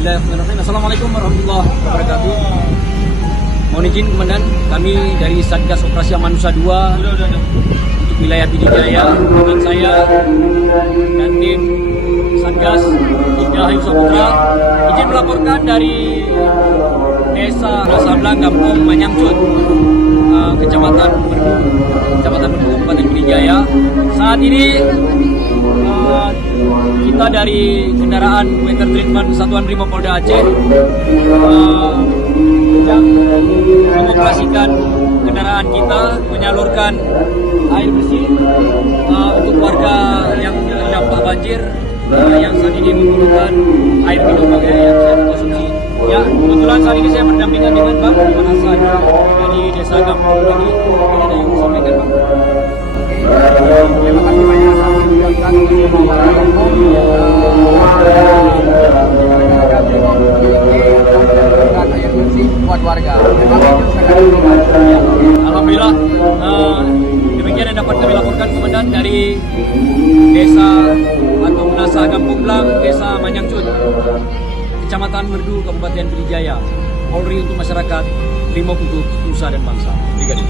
Bismillahirrahmanirrahim. Assalamualaikum warahmatullahi wabarakatuh. Mohon izin Komandan, kami dari Satgas Operasi Amanusa 2 untuk wilayah Pidijaya dengan saya dan tim Satgas Ibda Hayusa Putra izin melaporkan dari Desa Rasablang, Kampung Manyamcut, Kecamatan Merdu, Kabupaten Pidijaya. Saat ini kita dari kendaraan Water Treatment Satuan Brimopolda Aceh sedang mengoperasikan kendaraan kita menyalurkan air bersih untuk warga yang terdampak banjir yang saat ini membutuhkan air minum bagi yang saya konsumsi. Ya, kebetulan saat ini saya berdampingan dengan Bang Iwan Hasan dari Desa Kampung ini. Ada yang disampaikan Bang? Terima kasih banyak air bersih buat warga. Alhamdulillah, demikian yang dapat kami laporkan Komandan dari Desa atau Menasa Kampung Blang, Desa Manyamcut, Kecamatan Merdu, Kabupaten Pidijaya. Polri untuk masyarakat, Brimob untuk nusa dan bangsa. 3D.